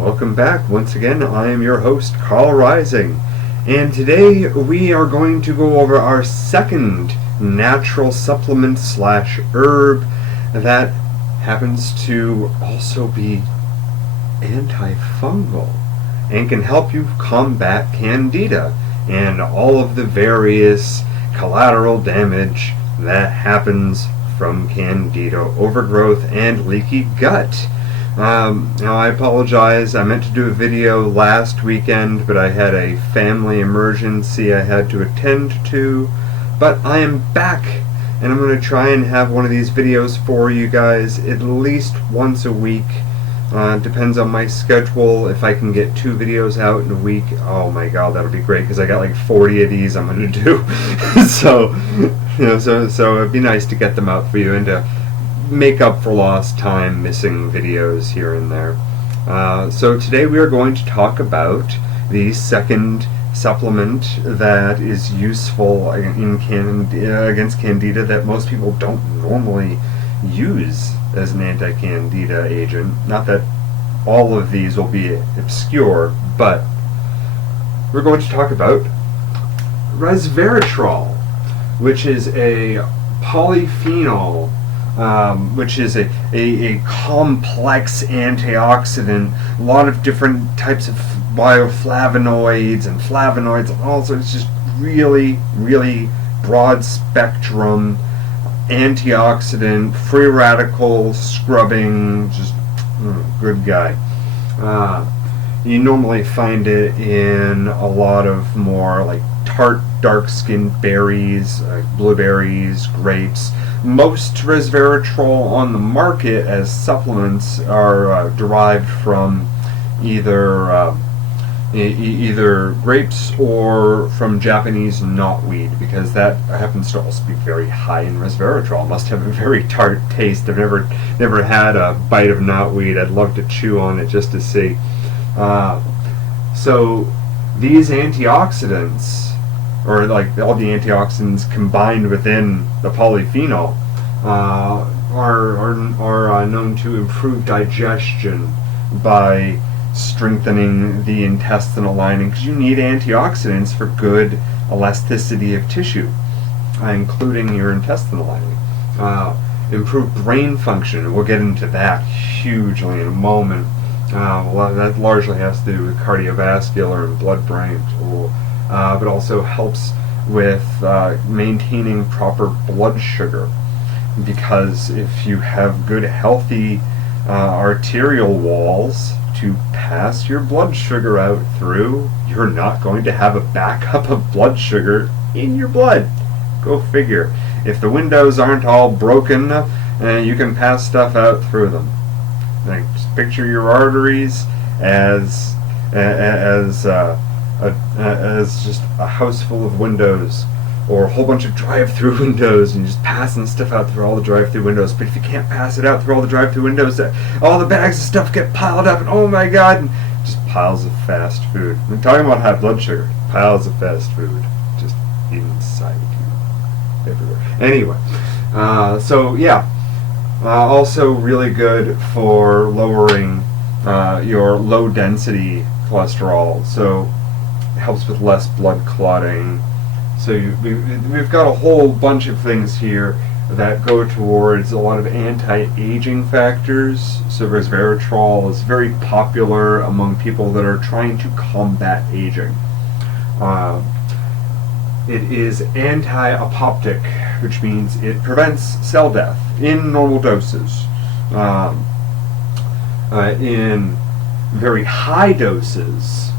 Welcome back. Once again, I am your host, Carl Rising, and today we are going to go over our second natural supplement slash herb that happens to also be antifungal and can help you combat Candida and all of the various collateral damage that happens from Candida, overgrowth and leaky gut. Now I apologize, I meant to do a video last weekend, but I had a family emergency I had to attend to, but I am back, and I'm going to try and have one of these videos for you guys at least once a week. Depends on my schedule. If I can get 2 videos out in a week, oh my god, that'll be great, because I got like 40 of these I'm going to do. So it'd be nice to get them out for you and to make up for lost time missing videos here and there. So today we are going to talk about the second supplement that is useful against Candida that most people don't normally use as an anti-Candida agent. Not that all of these will be obscure, but we're going to talk about Resveratrol, which is a polyphenol, which is a complex antioxidant, a lot of different types of bioflavonoids and flavonoids, and also it's just really, really broad spectrum antioxidant, free radical scrubbing, just good guy. You normally find it in a lot of more like tart, dark-skinned berries, blueberries, grapes. Most resveratrol on the market as supplements are derived from either grapes or from Japanese knotweed, because that happens to also be very high in resveratrol. Must have a very tart taste. I've never had a bite of knotweed. I'd love to chew on it just to see. So these antioxidants, or like all the antioxidants combined within the polyphenol, are known to improve digestion by strengthening the intestinal lining, because you need antioxidants for good elasticity of tissue, including your intestinal lining. Improve brain function, we'll get into that hugely in a moment. That largely has to do with cardiovascular and blood-brain, but also helps with maintaining proper blood sugar, because if you have good healthy arterial walls to pass your blood sugar out through, you're not going to have a backup of blood sugar in your blood. Go figure. If the windows aren't all broken, you can pass stuff out through them. Like, just picture your arteries as just a house full of windows, or a whole bunch of drive-through windows, and just passing stuff out through all the drive-through windows. But if you can't pass it out through all the drive-through windows, all the bags of stuff get piled up, and oh my god, and just piles of fast food. I'm talking about high blood sugar. Piles of fast food just inside you, everywhere. Anyway, so yeah, also really good for lowering your low-density cholesterol. So it helps with less blood clotting. So we've got a whole bunch of things here that go towards a lot of anti-aging factors. So resveratrol is very popular among people that are trying to combat aging. It is anti-apoptic, which means it prevents cell death in normal doses. In very high doses,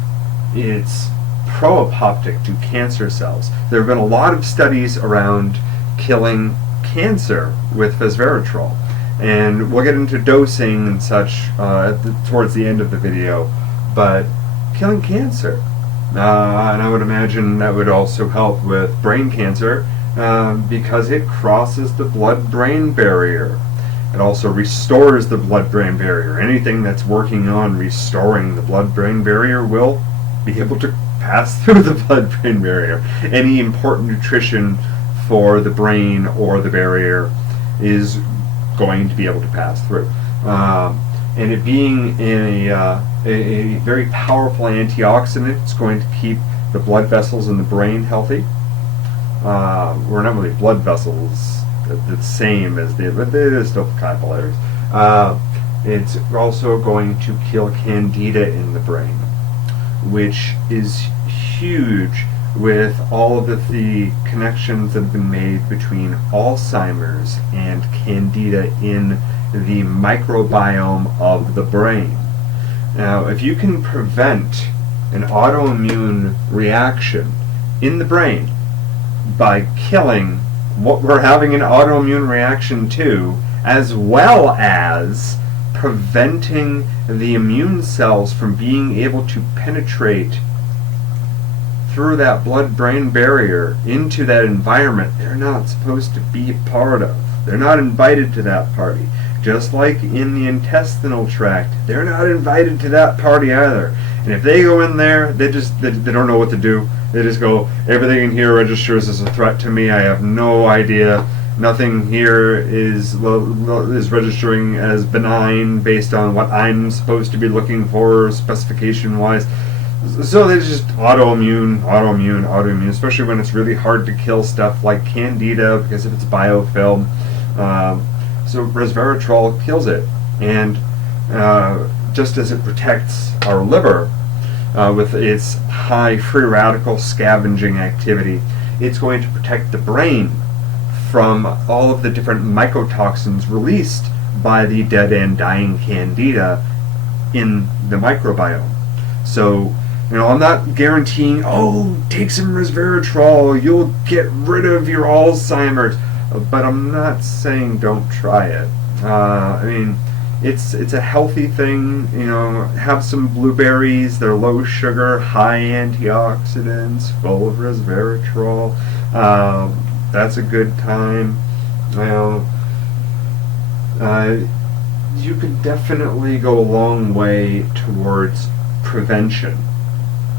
it's pro-apoptic to cancer cells. There have been a lot of studies around killing cancer with resveratrol, and we'll get into dosing and such towards the end of the video, but killing cancer. And I would imagine that would also help with brain cancer, because it crosses the blood-brain barrier. It also restores the blood-brain barrier. Anything that's working on restoring the blood-brain barrier will be able to pass through the blood-brain barrier. Any important nutrition for the brain or the barrier is going to be able to pass through. And it being a very powerful antioxidant, it's going to keep the blood vessels in the brain healthy. We're not really blood vessels the same as but they're still capillaries. It's also going to kill Candida in the brain, which is huge with all of the connections that have been made between Alzheimer's and Candida in the microbiome of the brain. Now, if you can prevent an autoimmune reaction in the brain by killing what we're having an autoimmune reaction to, as well as preventing the immune cells from being able to penetrate through that blood-brain barrier into that environment they're not supposed to be a part of. They're not invited to that party. Just like in the intestinal tract, they're not invited to that party either. And if they go in there, they don't know what to do. They just go, everything in here registers as a threat to me. I have no idea. Nothing here is registering as benign based on what I'm supposed to be looking for specification-wise. So they just autoimmune, especially when it's really hard to kill stuff like Candida because of its biofilm. So Resveratrol kills it. And just as it protects our liver with its high free radical scavenging activity, it's going to protect the brain from all of the different mycotoxins released by the dead and dying Candida in the microbiome. So, I'm not guaranteeing, take some resveratrol, you'll get rid of your Alzheimer's, but I'm not saying don't try it. It's a healthy thing, have some blueberries, they're low sugar, high antioxidants, full of resveratrol. That's a good time. You could definitely go a long way towards prevention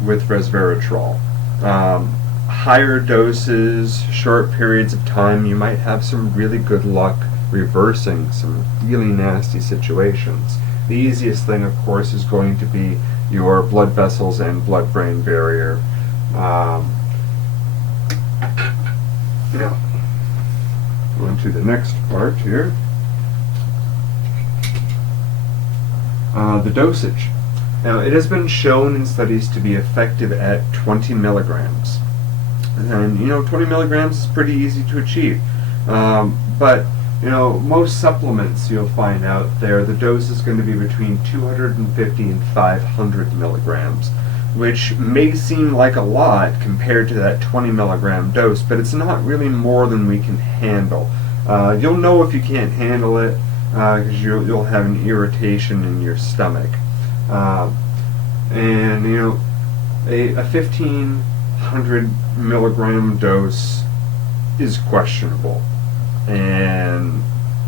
with resveratrol. Higher doses, short periods of time, you might have some really good luck reversing some really nasty situations. The easiest thing, of course, is going to be your blood vessels and blood-brain barrier. Going to the next part here. The dosage. Now, it has been shown in studies to be effective at 20 milligrams. And, 20 milligrams is pretty easy to achieve. But, most supplements you'll find out there, the dose is going to be between 250 and 500 milligrams, which may seem like a lot compared to that 20 milligram dose, but it's not really more than we can handle. You'll know if you can't handle it because you'll have an irritation in your stomach. And a 1500 milligram dose is questionable. And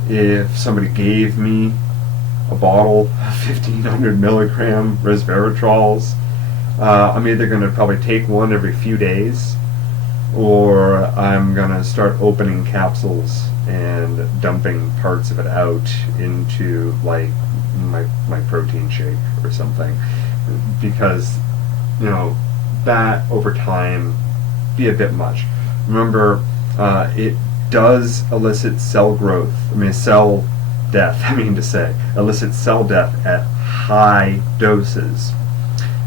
if somebody gave me a bottle of 1500 milligram resveratrols, I'm either going to probably take one every few days, or I'm going to start opening capsules and dumping parts of it out into like my protein shake or something, because that over time be a bit much. Remember, it does elicit cell growth, cell death, elicit cell death at high doses.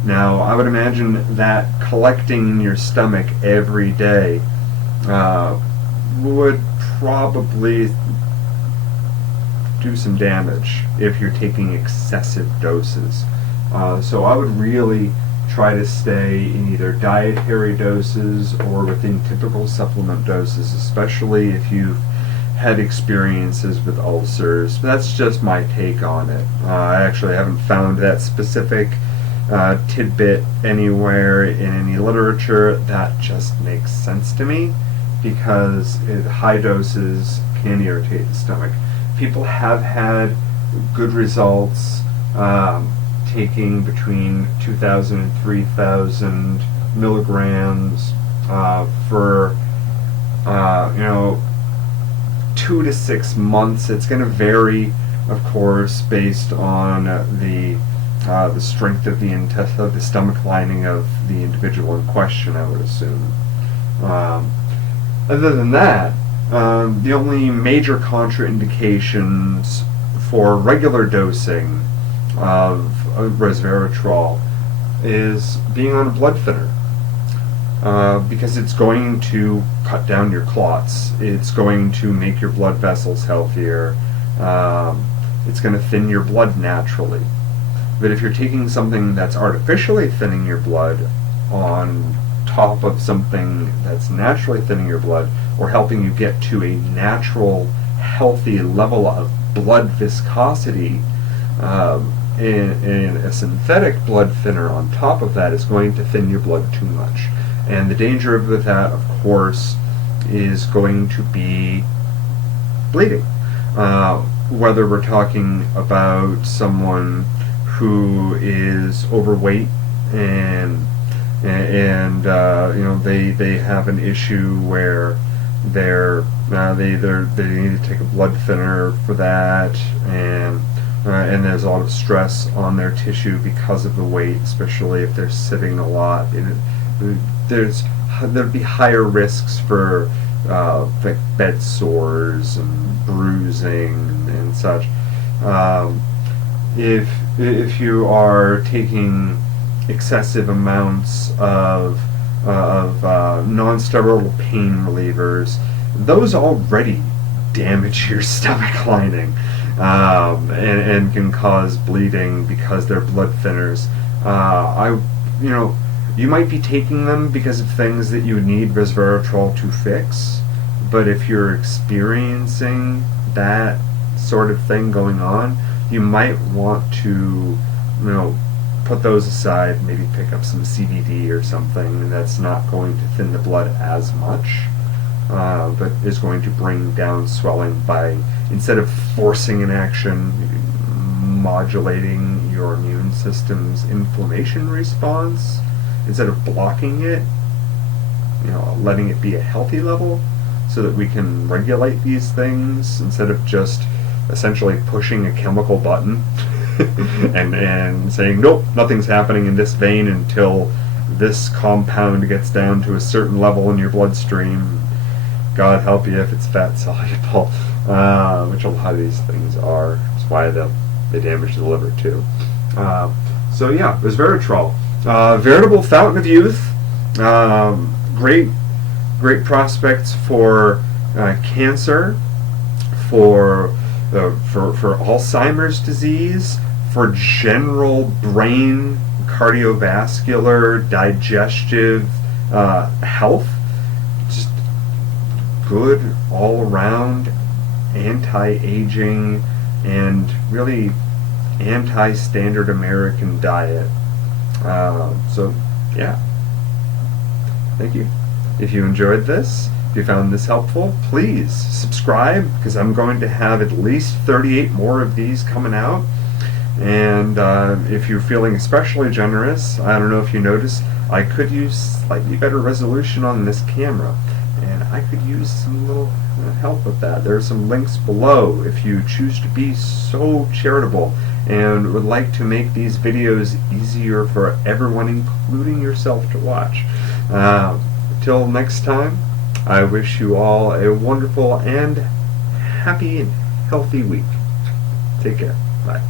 Now, I would imagine that collecting in your stomach every day would probably do some damage if you're taking excessive doses. So I would really try to stay in either dietary doses or within typical supplement doses, especially if you've had experiences with ulcers. But that's just my take on it. I actually haven't found that specific tidbit anywhere in any literature. That just makes sense to me because high doses can irritate the stomach. People have had good results taking between 2,000 and 3,000 milligrams for 2 to 6 months. It's going to vary of course, based on the strength of the stomach lining of the individual in question, I would assume. Other than that, the only major contraindications for regular dosing of resveratrol is being on a blood thinner. Because it's going to cut down your clots. It's going to make your blood vessels healthier. It's going to thin your blood naturally. But if you're taking something that's artificially thinning your blood on top of something that's naturally thinning your blood, or helping you get to a natural, healthy level of blood viscosity, and a synthetic blood thinner on top of that is going to thin your blood too much. And the danger of that, of course, is going to be bleeding. Whether we're talking about someone who is overweight and they have an issue where they need to take a blood thinner for that, and there's a lot of stress on their tissue because of the weight, especially if they're sitting a lot. There'd be higher risks for like bed sores and bruising and such. If you are taking excessive amounts of non-steroidal pain relievers, those already damage your stomach lining and can cause bleeding because they're blood thinners. You might be taking them because of things that you need resveratrol to fix, but if you're experiencing that sort of thing going on, you might want to, put those aside, maybe pick up some CBD or something that's not going to thin the blood as much, but is going to bring down swelling by, instead of forcing an action, modulating your immune system's inflammation response. Instead of blocking it, letting it be a healthy level so that we can regulate these things instead of just essentially pushing a chemical button and saying, nope, nothing's happening in this vein until this compound gets down to a certain level in your bloodstream. God help you if it's fat soluble, which a lot of these things are. That's why they damage the liver too. So yeah, resveratrol. Veritable fountain of youth. Great prospects for cancer, for Alzheimer's disease, for general brain, cardiovascular, digestive health. Just good all around anti-aging and really anti-standard American diet. So yeah, thank you. If you enjoyed this, if you found this helpful, please subscribe, because I'm going to have at least 38 more of these coming out. And if you're feeling especially generous, I don't know if you noticed, I could use slightly better resolution on this camera, and I could use some little help with that. There are some links below if you choose to be so charitable and would like to make these videos easier for everyone, including yourself, to watch. Till next time, I wish you all a wonderful and happy and healthy week. Take care. Bye.